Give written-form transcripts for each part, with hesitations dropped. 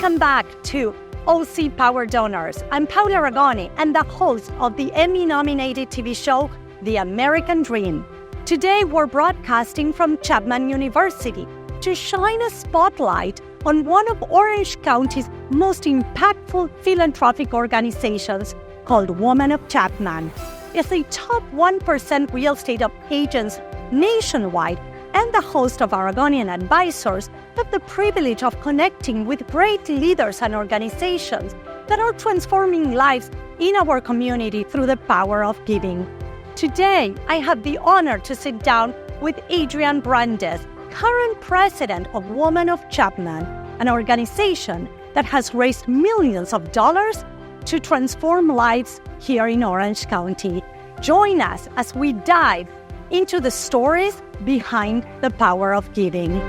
Welcome back to OC Power Donors. I'm Paula Aragone and the host of the Emmy-nominated TV show, The American Dream. Today, we're broadcasting from Chapman University to shine a spotlight on one of Orange County's most impactful philanthropic organizations called Women of Chapman. It's a top 1% real estate agents nationwide, and the host of Aragone Advisors have the privilege of connecting with great leaders and organizations that are transforming lives in our community through the power of giving. Today, I have the honor to sit down with Adrienne Brandes, current president of Women of Chapman, an organization that has raised millions of dollars to transform lives here in Orange County. Join us as we dive into the stories behind the power of giving.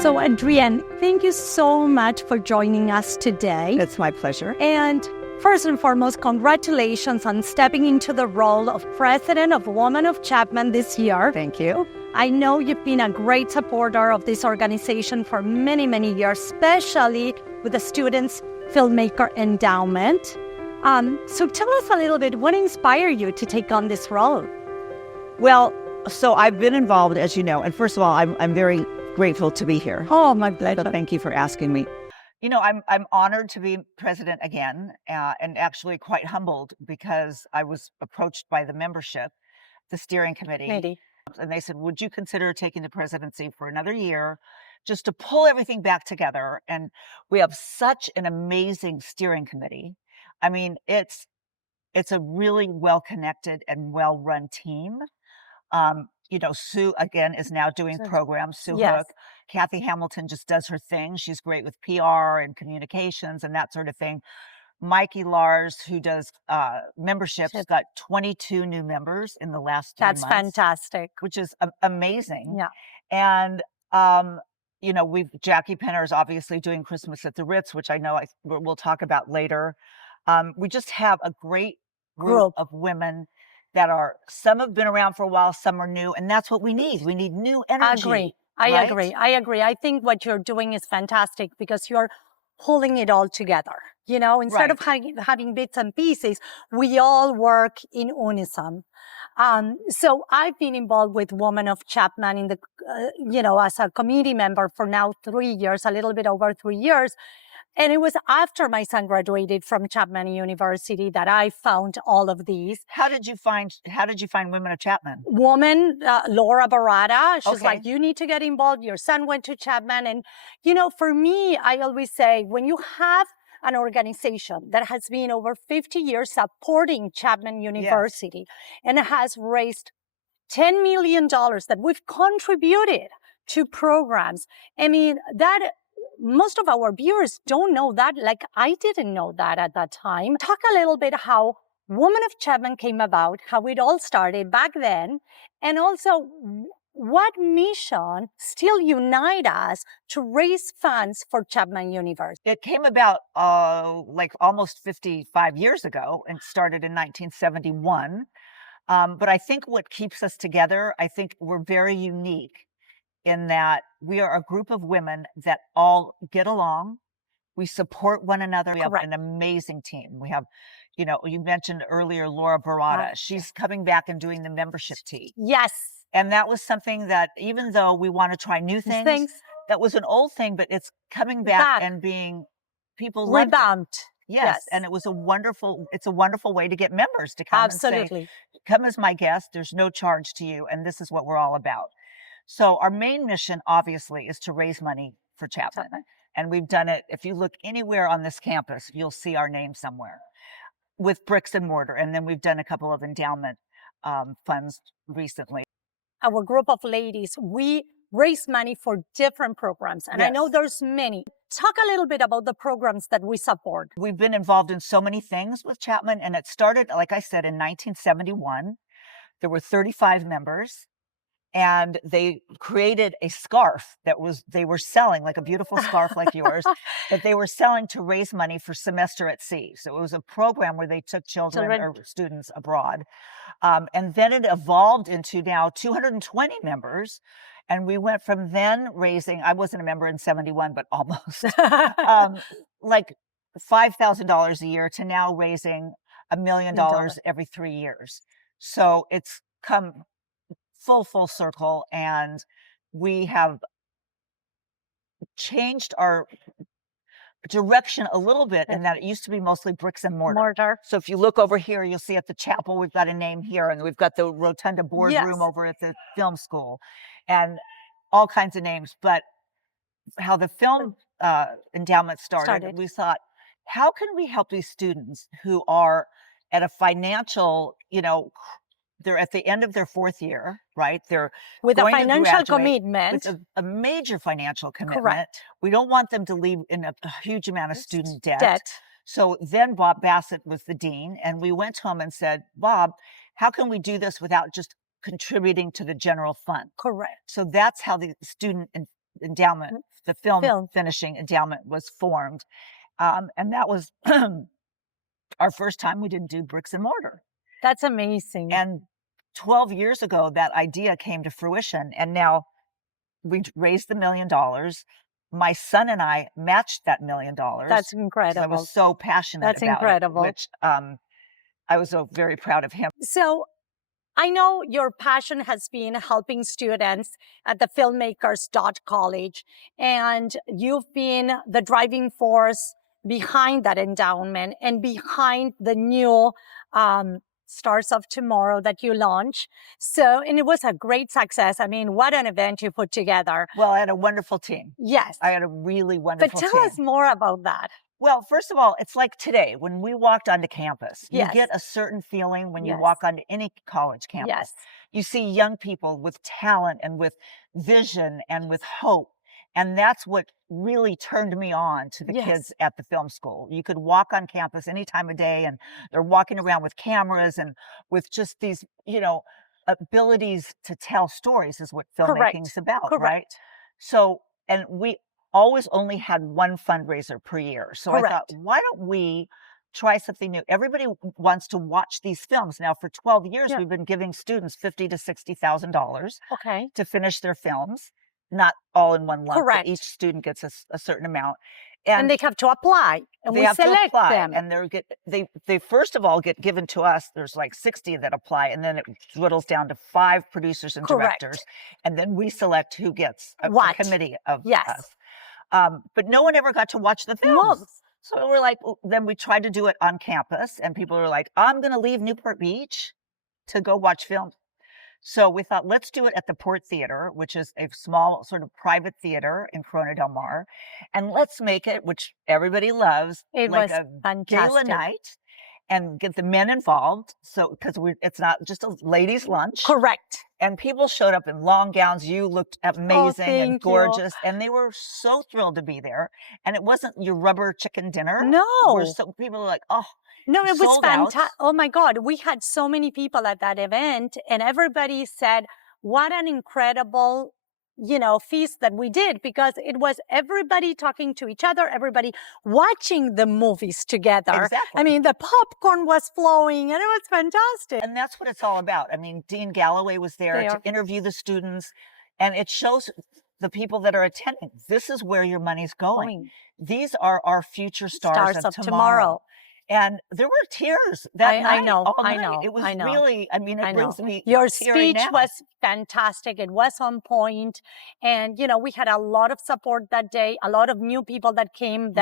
So, Adrienne, thank you so much for joining us today. It's my pleasure. And first and foremost, congratulations on stepping into the role of president of Women of Chapman this year. Thank you. I know you've been a great supporter of this organization for many, many years, especially with the Students Filmmaker Endowment. So tell us a little bit, what inspired you to take on this role? Well, so I've been involved, as you know, and first of all, I'm very grateful to be here. Oh, my pleasure. So thank you for asking me. You know, I'm honored to be president again, and actually quite humbled because I was approached by the membership, the steering committee, and they said, would you consider taking the presidency for another year just to pull everything back together? And we have such an amazing steering committee. I mean, it's a really well-connected and well-run team. You know, Sue, again, is now doing programs. Sue Hook. Kathy Hamilton just does her thing. She's great with PR and communications and that sort of thing. Mikey Lars, who does memberships, got 22 new members in the last 3 months. That's fantastic. Which is amazing. Yeah. And, you know, Jackie Penner is obviously doing Christmas at the Ritz, which I know we'll talk about later. We just have a great group of women that some have been around for a while, some are new, and that's what we need. We need new energy. I agree. I think what you're doing is fantastic because you're pulling it all together. You know, instead of having bits and pieces, we all work in unison. So I've been involved with Women of Chapman in the, you know, as a committee member for now 3 years, a little bit over 3 years. And it was after my son graduated from Chapman University that I found all of these. How did you find Women of Chapman? Laura Barada, she's like, you need to get involved. Your son went to Chapman. And, you know, for me, I always say, when you have an organization that has been over 50 years supporting Chapman University and has raised $10 million that we've contributed to programs, I mean, that most of our viewers don't know that. Like, I didn't know that at that time. Talk a little bit how Women of Chapman came about, how it all started back then, and also what mission still unite us to raise funds for Chapman University. It came about like almost 55 years ago and started in 1971. But I think what keeps us together, I think we're very unique in that we are a group of women that all get along. We support one another. We have an amazing team. We have, you know, you mentioned earlier, Laura Barada. She's coming back and doing the membership tea. Yes. And that was something that, even though we want to try new things, that was an old thing, but it's coming back and being people revamped. Yes. And it's a wonderful way to get members to come and say, come as my guest. There's no charge to you. And this is what we're all about. So our main mission, obviously, is to raise money for Chapman. And we've done it. If you look anywhere on this campus, you'll see our name somewhere with bricks and mortar. And then we've done a couple of endowment funds recently. Our group of ladies, we raise money for different programs. And I know there's many. Talk a little bit about the programs that we support. We've been involved in so many things with Chapman. And it started, like I said, in 1971. There were 35 members. And they created a scarf they were selling, like a beautiful scarf like yours, that they were selling to raise money for Semester at Sea. So it was a program where they took children or students abroad. And then it evolved into now 220 members. And we went from then raising, I wasn't a member in 71, but almost, like $5,000 a year to now raising $1 million every 3 years. So it's come full circle, and we have changed our direction a little bit in that it used to be mostly bricks and mortar. So if you look over here, you'll see at the chapel, we've got a name here, and we've got the rotunda boardroom over at the film school, and all kinds of names. But how the film endowment started, we thought, how can we help these students who are at a financial, they're at the end of their 4th year, right? They're with a financial commitment. With a major financial commitment. Correct. We don't want them to leave in a huge amount of student debt. So then Bob Bassett was the dean, and we went to him and said, Bob, how can we do this without just contributing to the general fund? Correct. So that's how the student endowment, the film finishing endowment, was formed. And that was our first time we didn't do bricks and mortar. That's amazing. And 12 years ago, that idea came to fruition. And now we raised the $1 million. My son and I matched that $1 million. That's incredible. I was so passionate about incredible. It, which I was so very proud of him. So I know your passion has been helping students at the Filmmakers College, and you've been the driving force behind that endowment and behind the new Stars of Tomorrow that you launched. So, and it was a great success. I mean, what an event you put together. Well, I had a wonderful team. Yes. I had a really wonderful team. But tell us more about that. Well, first of all, it's like today, when we walked onto campus, you get a certain feeling when you walk onto any college campus. Yes. You see young people with talent and with vision and with hope. And that's what really turned me on to the kids at the film school. You could walk on campus any time of day, and they're walking around with cameras and with just these, abilities to tell stories is what filmmaking is about, right? So, and we always only had one fundraiser per year. So I thought, why don't we try something new? Everybody wants to watch these films. Now, for 12 years, we've been giving students $50,000 to $60,000 to finish their films. Not all in one lump. But each student gets a certain amount. And they have to apply, and we select them. And they first of all get given to us. There's like 60 that apply, and then it whittles down to 5 producers and directors. And then we select who gets a committee of us. But no one ever got to watch the films. So we're like, then we tried to do it on campus, and people were like, I'm going to leave Newport Beach to go watch films. So we thought, let's do it at the Port Theater, which is a small sort of private theater in Corona del Mar. And let's make it, which everybody loves, like a gala night, and get the men involved. So, because it's not just a ladies' lunch. Correct. And people showed up in long gowns. You looked amazing and gorgeous. And they were so thrilled to be there. And it wasn't your rubber chicken dinner. No. People were like, oh. No, it was fantastic. Oh my God. We had so many people at that event, and everybody said, what an incredible, feast that we did, because it was everybody talking to each other, everybody watching the movies together. Exactly. I mean, the popcorn was flowing, and it was fantastic. And that's what it's all about. I mean, Dean Galloway was there to interview the students, and it shows the people that are attending, this is where your money's going. These are our future stars of tomorrow. And there were tears that night. I know. It was really, it brings me Your speech was fantastic. It was on point. And, we had a lot of support that day, a lot of new people that came.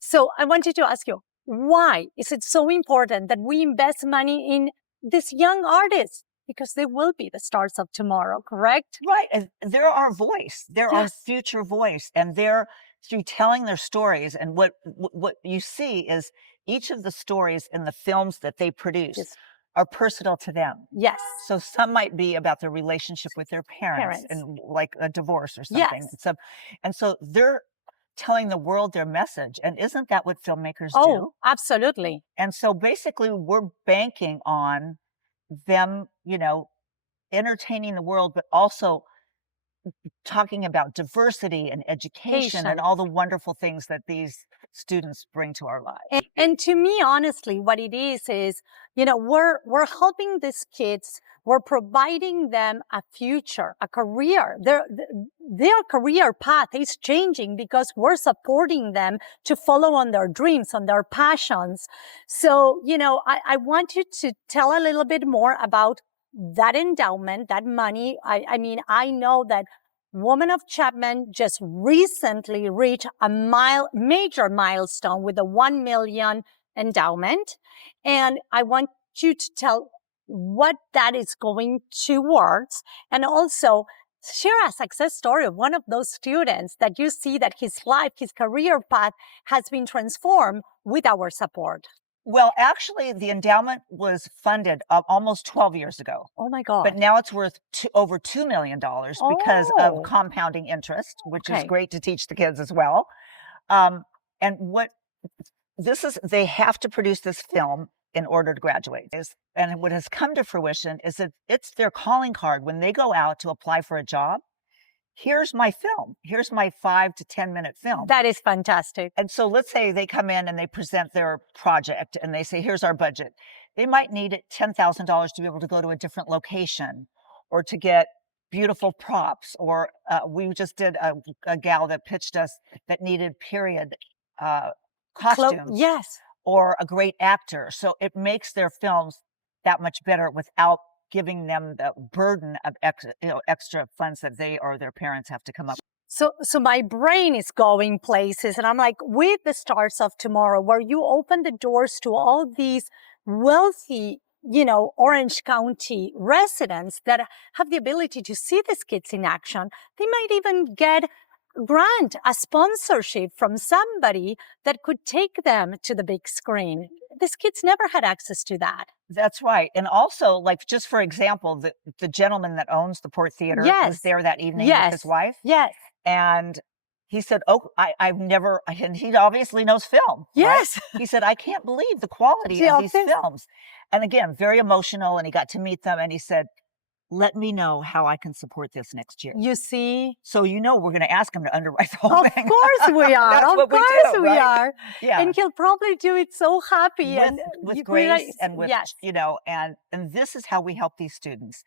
So I wanted to ask you, why is it so important that we invest money in these young artists? Because they will be the stars of tomorrow, correct? Right. And they're our voice. They're our future voice. And they're through telling their stories. And what you see is each of the stories in the films that they produce are personal to them. Yes. So some might be about their relationship with their parents. And like a divorce or something. Yes. And so they're telling the world their message. And isn't that what filmmakers do? Oh, absolutely. And so basically we're banking on them, entertaining the world, but also talking about diversity and education and all the wonderful things that these students bring to our lives. And to me, honestly, what it is, we're helping these kids. We're providing them a future, a career. Their career path is changing because we're supporting them to follow on their dreams, on their passions. So, I want you to tell a little bit more about that endowment, that money. I mean, I know that Women of Chapman just recently reached a major milestone with a 1 million endowment. And I want you to tell what that is going towards, and also share a success story of one of those students that you see that his life, his career path has been transformed with our support. Well, actually, the endowment was funded almost 12 years ago. Oh my God. But now it's worth over $2 million because of compounding interest, which is great to teach the kids as well. And what this is, they have to produce this film in order to graduate. And what has come to fruition is that it's their calling card when they go out to apply for a job. Here's my film. Here's my 5 to 10 minute film. That is fantastic. And so let's say they come in and they present their project and they say, here's our budget. They might need $10,000 to be able to go to a different location or to get beautiful props. Or we just did a gal that pitched us that needed period costumes. Yes. Or a great actor. So it makes their films that much better without giving them the burden of extra funds that they or their parents have to come up with. So my brain is going places, and I'm like, with the Stars of Tomorrow, where you open the doors to all these wealthy, Orange County residents that have the ability to see these kids in action. They might even get a sponsorship from somebody that could take them to the big screen. These kids never had access to that. That's right. And also, like, just for example, the gentleman that owns the Port Theater was there that evening with his wife. Yes. And he said, and he obviously knows film. Yes. Right? He said, I can't believe the quality of these films. And again, very emotional. And he got to meet them. And he said, let me know how I can support this next year. You see? So, we're going to ask him to underwrite the whole thing. Of course we are. That's of what course we right? are. Yeah. And he'll probably do it so happy. With grace and with, and this is how we help these students.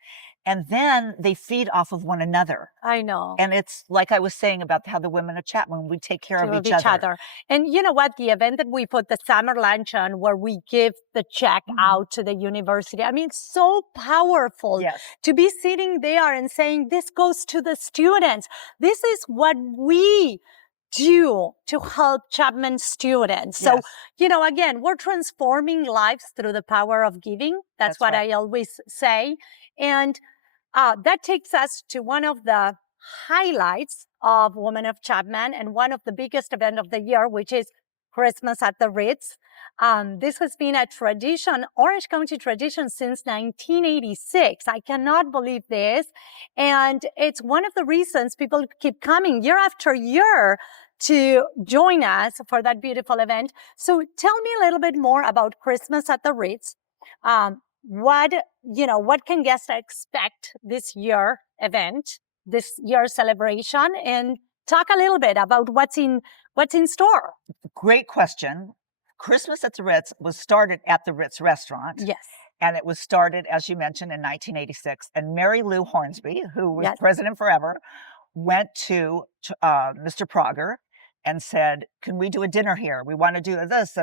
And then they feed off of one another. I know. And it's like I was saying about how the Women of Chapman, we take care of each other. And you know what? The event that we put, the summer luncheon, where we give the check out to the university. I mean, it's so powerful to be sitting there and saying, this goes to the students. This is what we do to help Chapman students. So, again, we're transforming lives through the power of giving. That's what I always say. And that takes us to one of the highlights of Women of Chapman and one of the biggest events of the year, which is Christmas at the Ritz. This has been a tradition, Orange County tradition, since 1986. I cannot believe this. And it's one of the reasons people keep coming year after year to join us for that beautiful event. So tell me a little bit more about Christmas at the Ritz. What can guests expect this year event, this year's celebration, and talk a little bit about what's in store. Great question. Christmas at the Ritz was started at the Ritz restaurant. Yes. And it was started, as you mentioned, in 1986. And Mary Lou Hornsby, who was president forever, went to Mr. Prager and said, can we do a dinner here? We want to do this.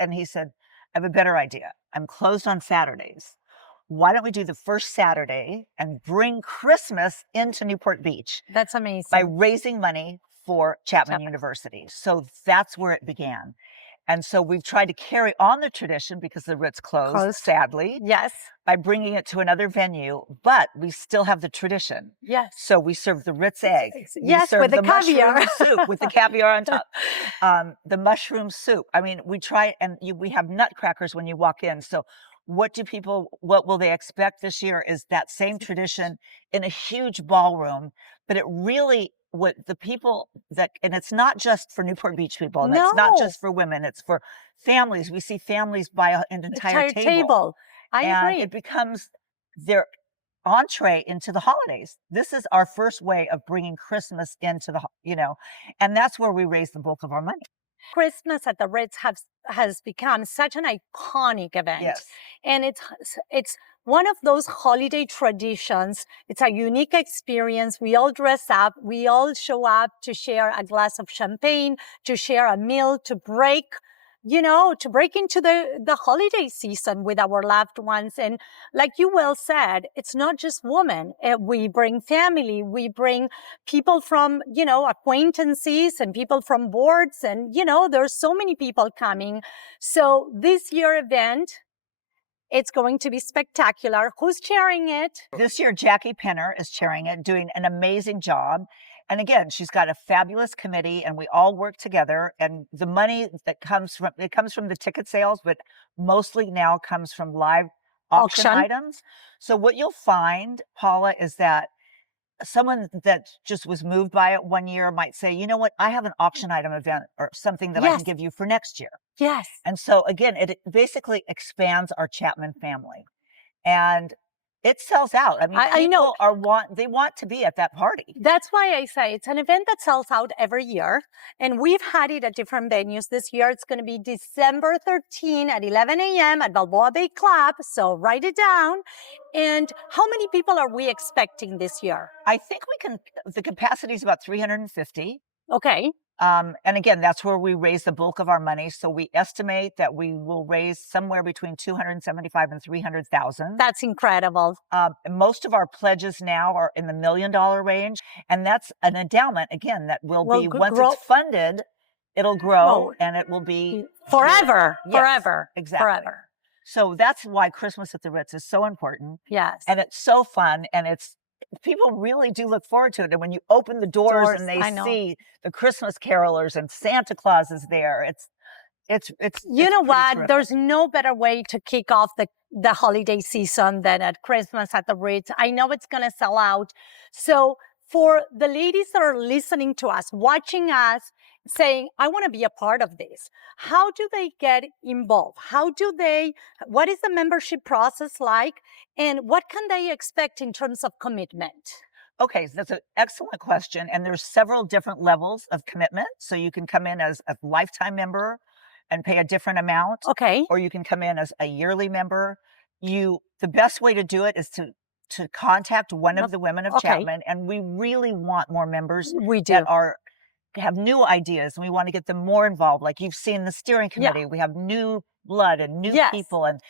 And he said, I have a better idea. I'm closed on Saturdays. Why don't we do the first Saturday and bring Christmas into Newport Beach? That's amazing. By raising money for Chapman University. So that's where it began. And so we've tried to carry on the tradition because the Ritz closed, sadly. Yes. By bringing it to another venue, but we still have the tradition. Yes. So we serve the Ritz egg. Yes, with the caviar. Soup with the caviar on top. The mushroom soup. I mean, we try, and we have nutcrackers when you walk in. So what will they expect this year is that same tradition in a huge ballroom, but it really, and it's not just for Newport Beach people, and it's not just for women, it's for families. We see families buy an entire table. I agree. It becomes their entree into the holidays. This is our first way of bringing Christmas into and that's where we raise the bulk of our money. Christmas at the Ritz has become such an iconic event. Yes. And it's one of those holiday traditions. It's a unique experience. We all dress up. We all show up to share a glass of champagne, to share a meal, to break into the holiday season with our loved ones. And like you well said, it's not just women. We bring family, we bring people from, acquaintances and people from boards. And, there's so many people coming. So this year event, it's going to be spectacular. Who's chairing it? This year, Jackie Penner is chairing it, doing an amazing job. And again, she's got a fabulous committee, and we all work together. And the money that comes from the ticket sales, but mostly now comes from live auction items. So what you'll find, Paula, is that someone that just was moved by it one year might say, you know what, I have an auction item event or something that I can give you for next year. Yes. And so again, it basically expands our Chapman family. And it sells out. I mean, people want to be at that party. That's why I say it's an event that sells out every year. And we've had it at different venues. This year, it's going to be December 13 at 11 a.m. at Balboa Bay Club. So write it down. And how many people are we expecting this year? I think the capacity is about 350. Okay. And again, that's where we raise the bulk of our money. So we estimate that we will raise somewhere between 275 and 300,000. That's incredible. Most of our pledges now are in the $1 million range. And that's an endowment, again, that will be, once it's funded, it'll grow and it will be forever. Yes, forever. Exactly. Forever. So that's why Christmas at the Ritz is so important. Yes. And it's so fun. And people really do look forward to it. And when you open the doors and they see the Christmas carolers and Santa Claus is there, it's you know what? Terrific. There's no better way to kick off the holiday season than at Christmas at the Ritz. I know it's going to sell out. So for the ladies that are listening to us, watching us, saying, I want to be a part of this, how do they get involved? What is the membership process like? And what can they expect in terms of commitment? Okay, so that's an excellent question. And there's several different levels of commitment. So you can come in as a lifetime member and pay a different amount. Okay. Or you can come in as a yearly member. The best way to do it is to contact one of the Women of Chapman. And we really want more members that have new ideas, and we want to get them more involved. Like you've seen the steering committee, we have new blood and new people, and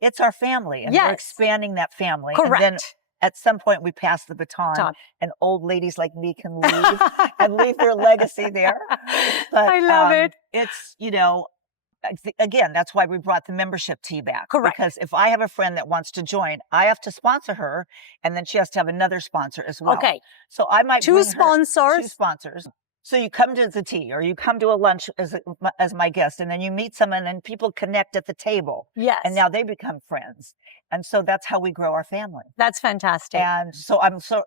it's our family, and we're expanding that family. Correct. And then at some point we pass the baton, and old ladies like me can leave and leave their legacy there. But I love it. It's, again, that's why we brought the membership tea back. Correct. Because if I have a friend that wants to join, I have to sponsor her, and then she has to have another sponsor as well. Okay. So I might two sponsors. So you come to the tea or you come to a lunch as my guest, and then you meet someone and people connect at the table. Yes. And now they become friends. And so that's how we grow our family. That's fantastic. And so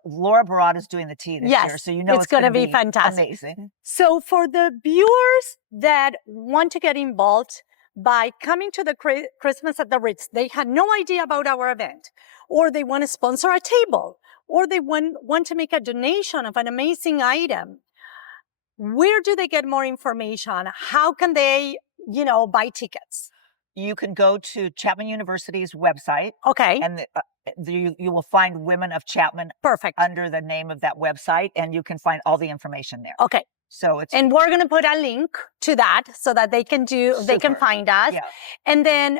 Laura Barad is doing the tea this year. So it's going to be fantastic. Amazing. So for the viewers that want to get involved by coming to the Christmas at the Ritz, they had no idea about our event, or they want to sponsor a table, or they want to make a donation of an amazing item. Where do they get more information? How can they, buy tickets? You can go to Chapman University's website. Okay. And you will find Women of Chapman. Perfect. Under the name of that website, and you can find all the information there. Okay. So and we're going to put a link to that so that they can find us. Yeah. And then,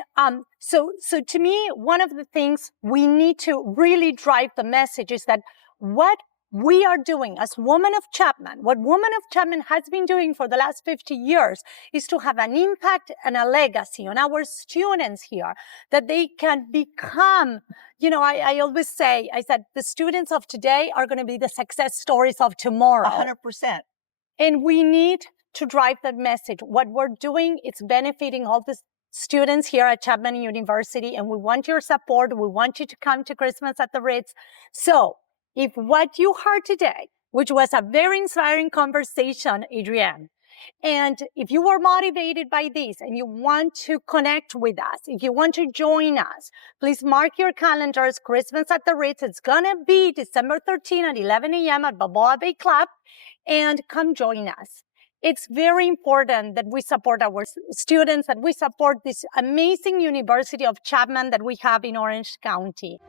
so to me, one of the things we need to really drive the message is that what we are doing as Women of Chapman, what Women of Chapman has been doing for the last 50 years is to have an impact and a legacy on our students here, that they can become, I always say, the students of today are going to be the success stories of tomorrow. 100%. And we need to drive that message. What we're doing, it's benefiting all the students here at Chapman University, and we want your support. We want you to come to Christmas at the Ritz. So if what you heard today, which was a very inspiring conversation, Adrienne, and if you were motivated by this and you want to connect with us, if you want to join us, please mark your calendars. Christmas at the Ritz, it's going to be December 13 at 11 a.m. at Balboa Bay Club, and come join us. It's very important that we support our students, that we support this amazing University of Chapman that we have in Orange County.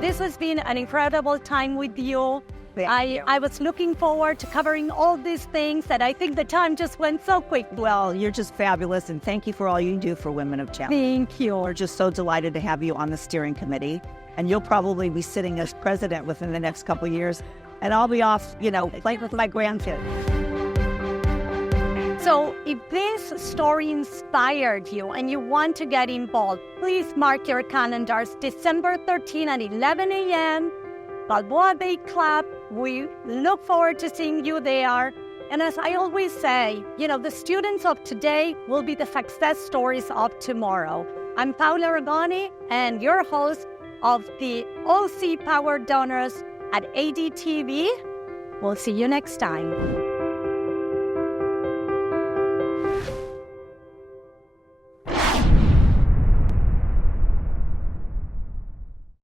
This has been an incredible time with you. I was looking forward to covering all these things, and I think the time just went so quick. Well, you're just fabulous, and thank you for all you do for Women of Chapman. Thank you. We're just so delighted to have you on the steering committee, and you'll probably be sitting as president within the next couple of years, and I'll be off, playing with my grandkids. So if this story inspired you and you want to get involved, please mark your calendars December 13 at 11 a.m., Balboa Bay Club. We look forward to seeing you there. And as I always say, the students of today will be the success stories of tomorrow. I'm Paula Aragone, and your host of the OC Power Donors at ADTV. We'll see you next time.